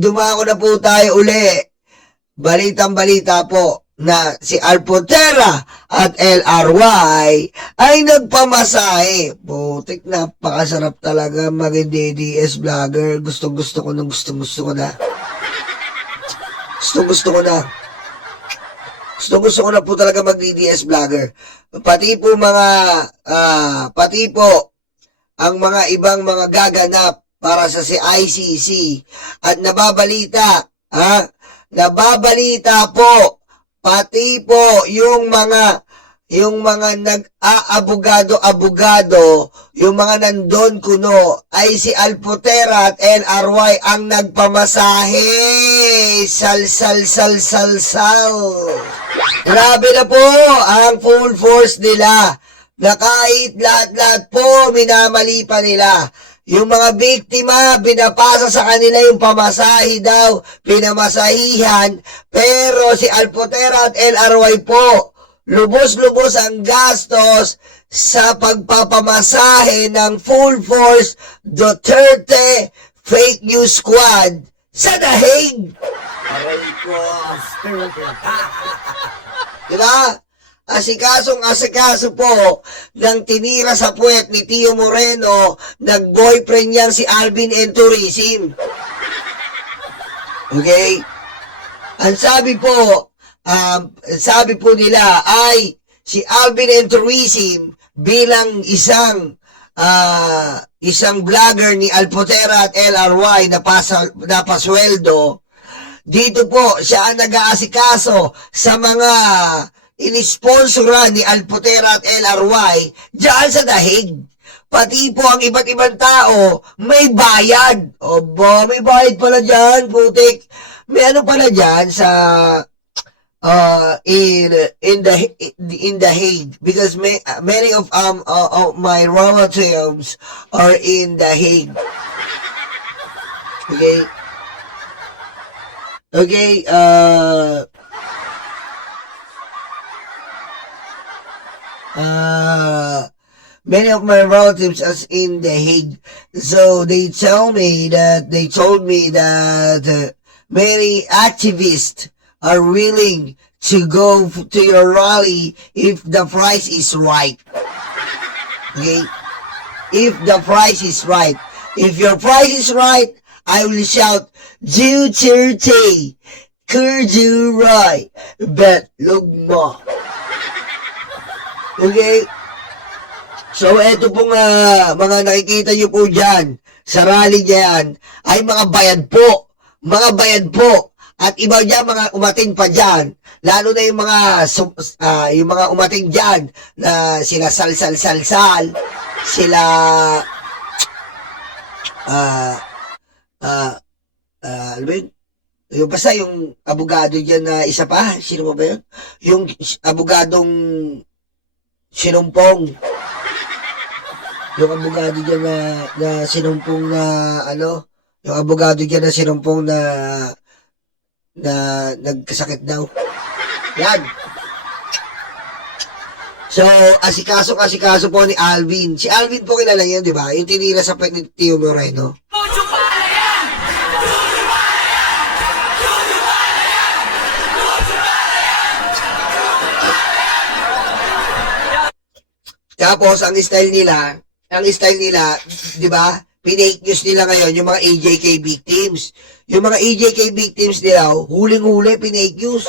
Dumako na po tayo uli. Balitang-balita po na si Alpotera at LRY ay nagpamasahe. Putik, napakasarap talaga maging DDS vlogger. Gusto ko na. Gusto ko na po talaga mag DDS vlogger. Pati po ang mga ibang mga gaganap para sa si ICC at nababalita po pati po yung mga nag-aabogado, yung mga nandun kuno ay si Alpotera at LRY ang nagpamasahe. Sal. Grabe na po ang full force nila na kahit lahat po minamali pa nila. Yung mga biktima, binapasa sa kanila yung pamasahe daw, pinamasahihan, pero si Alpotera at LRY po, lubos-lubos ang gastos sa pagpapamasahe ng full force Duterte Fake News Squad sa The Hague. Aray ko. Diba? Asikaso po ng tinira sa puwet ni Tio Moreno, nag-boyfriend niyang si Alvin and Tourism. Okay? Ang sabi po nila ay si Alvin and Tourism bilang isang vlogger ni Alpotera at LRY na pasweldo, dito po siya ang nag-aasikaso sa mga inisponsoran ni Alpotera at LRY dyan sa The Hague. Pati po ang iba't ibang tao may bayad. Oba, may bayad pala dyan, putik. May ano pala dyan sa in the Hague, because many of my relatives are in The Hague. Okay, many of my relatives are in The Hague, so they told me that many activists are willing to go to your rally if the price is right. Okay, if the price is right. If your price is right, I will shout Duterte, Kurduray, Betlugma. Okay? So, eto pong mga nakikita nyo po dyan, sa rally dyan, ay mga bayad po. Mga bayad po. At iba dyan, mga umating pa dyan. Lalo na yung mga umating dyan, na sila sal. Sila, alam mo yun? Yung basta yung abogado dyan na isa pa, sino ba yun? Yung abogadong sinumpong. Yung abogado dyan na sinumpong na yung abogado dyan na sinumpong na nagkasakit daw. Yan. So, asikaso po ni Alvin. Si Alvin po kilala yan, di ba? Yung tinira sa pet ni Tio Moreno. Tapos, ang style nila, di ba? Pinake news nila ngayon, yung mga AJK victims. Yung mga AJK victims nila, huling-huli, pinake news.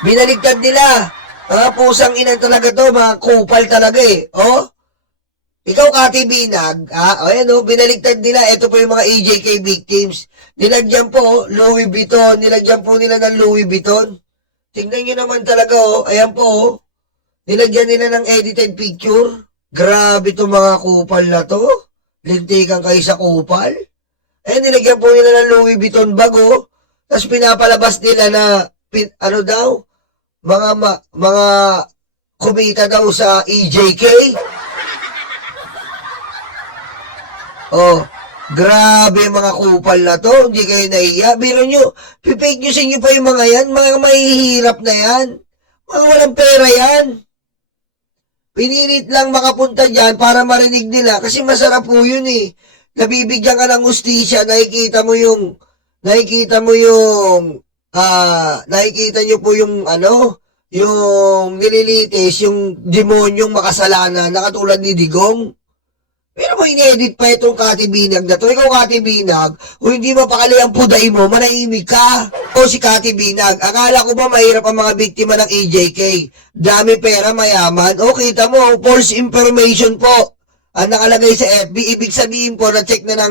Binaligtad nila. Mga pusang inan talaga to, mga kupal talaga eh. Oh? Ikaw, Kati Binag, binaligtad nila, ito po yung mga AJK victims. Nilagyan po, Louis Vuitton, nilagyan po nila ng Louis Vuitton. Tingnan nyo naman talaga, ayan po, nilagyan nila ng edited picture. Grabe to mga kupal na to. Lintikan kayo sa kupal. Nilagyan po nila ng Louis Vuitton bag, tapos pinapalabas nila na, mga kumita daw sa EJK. Grabe mga kupal na to. Hindi kayo nahiya. Biro nyo, pipake newsin nyo pa yung mga yan. Mga mahihirap na yan. Mga walang pera yan. Pinilit lang makapunta dyan para marinig nila kasi masarap po yun eh. nabibigyan ka ng hustisya, nakikita nyo po yung yung nililitis, yung demonyong makasalanan na katulad ni Digong. Pero mo in-edit pa itong Kati Binag na to. Ikaw, Kati Binag, kung hindi mapakali ang puday mo, manahimik ka. O si Kati Binag, akala ko ba mahirap ang mga biktima ng EJK? Dami pera, mayaman. O kita mo, false information po ang nakalagay sa FB. Ibig sabihin po, na-check na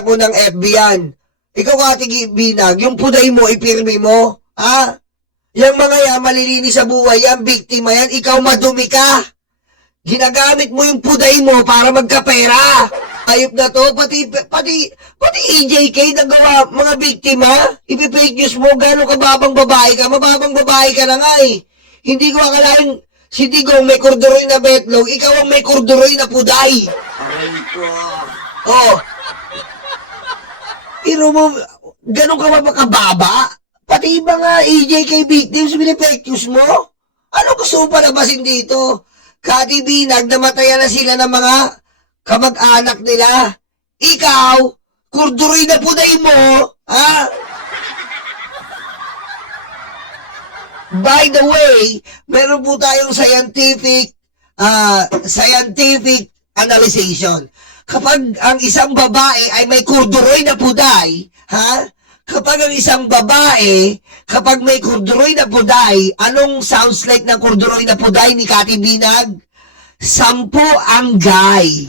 po ng FB yan. Ikaw, Kati Binag, yung puday mo, ipirmi mo. Ha? Yung mga yan, malilinis sa buhay yan, biktima yan, ikaw madumi ka. Ginagamit mo yung puday mo para magkapera. Ayop na to, pati EJK na gawa, mga biktima, ipipake news mo, gano'ng kababang babae ka, mababang babae ka na nga eh. Hindi ko akalain, si Digong may korduroy na betlog, ikaw ang may korduroy na puday. Aray ko. Oh. Pero mo, gano'ng ka makababa? Pati ba nga EJK victims, pinipake news mo? Ano gusto mo palabasin dito? Kati Binag, namatayan na sila ng mga kamag-anak nila. Ikaw, kurduroy na puday mo, ha? By the way, meron po tayong scientific analyzation. Kapag ang isang babae ay may kurduroy na puday, ha? Kapag ang isang babae, kapag may kurduroy na puday, anong sounds like ng kurduroy na puday ni Kati Binag? 10 ang guy.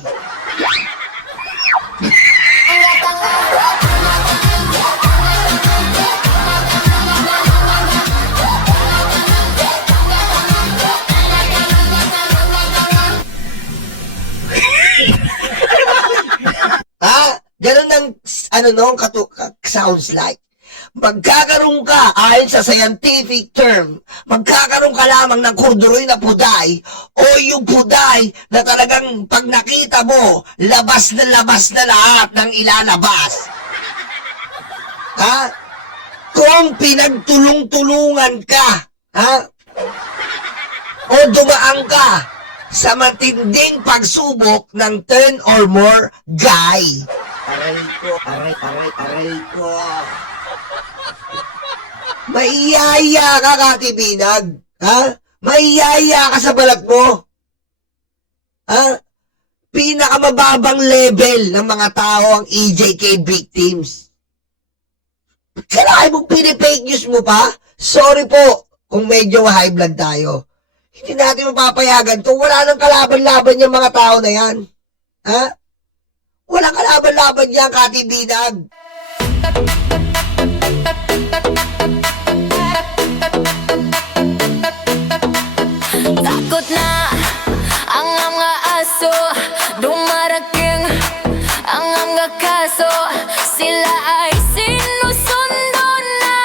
Ha? Ganun ang, sounds like. Magkakaroon ka, ayon sa scientific term, magkakaroon ka lamang ng kurduroy na puday o yung puday na talagang pag nakita mo, labas na lahat ng ilalabas. Ha? Kung pinagtulong-tulungan ka, ha? O dumaan ka sa matinding pagsubok ng 10 or more guy. Aray ko. Maiyaya ka, Kati Binag. Ha? Maiyaya ka sa balat mo. Ha? Pinakamababang level ng mga tao ang EJK victims. Kailangan mong pinipake news mo pa? Sorry po kung medyo high blood tayo. Hindi natin mapapayagan to. Wala nang kalaban-laban yung mga tao na yan. Ha? Walang kalaban-laban yan, Kati Binag. Takot na ang mga aso, dumarating ang mga kaso. Sila ay sinusundo na,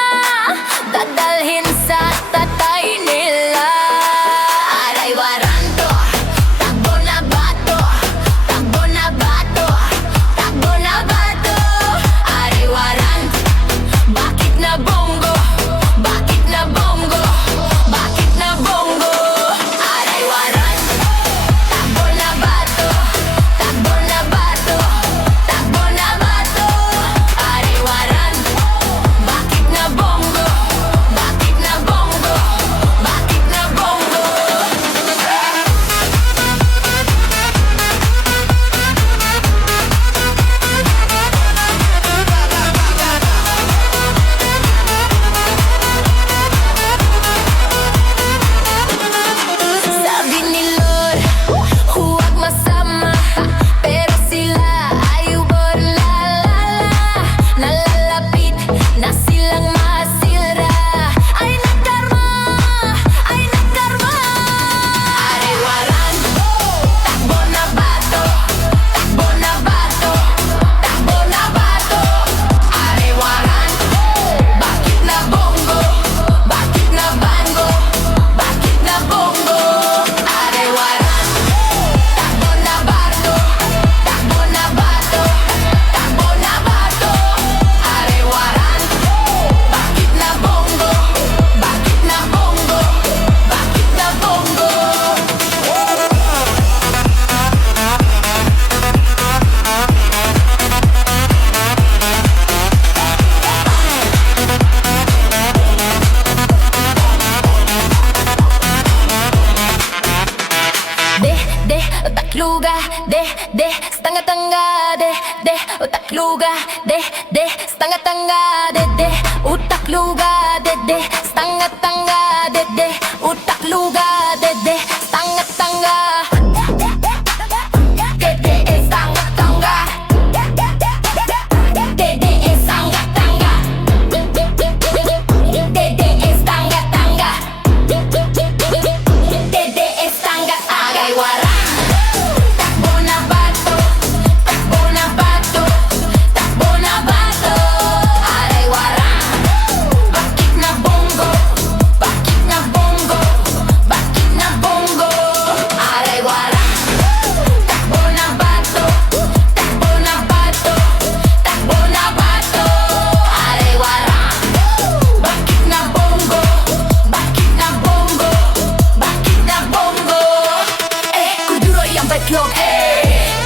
dadalhin sa tatay nila. Aray waranto, takbo na bato, takbo na bato, takbo na bato. Aray waranto, bakit na bongo, bakit na bongo? de, stanga, de, utak luga, de, stanga, de, utak luga, de, stanga, de, stanga, de, stanga, de, stanga, de, stanga, agay warang. Takbo na bato, takbo na bato, takbo na bato, aray warang. Bakit na bongo, bakit na bongo, bakit na bongo, aray warang. Takbo na bato, takbo na bato, takbo na bato, aray warang. Bakit na bongo, bakit na bongo, bakit na bongo. Kuduro yung betlog,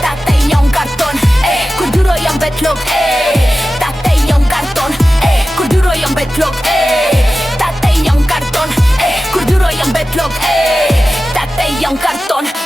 tatay yung karton. Kuduro yung betlog, tatay yung karton. Kuduro yung betlog, tatay yung karton. Kuduro yung betlog, tatay yung karton.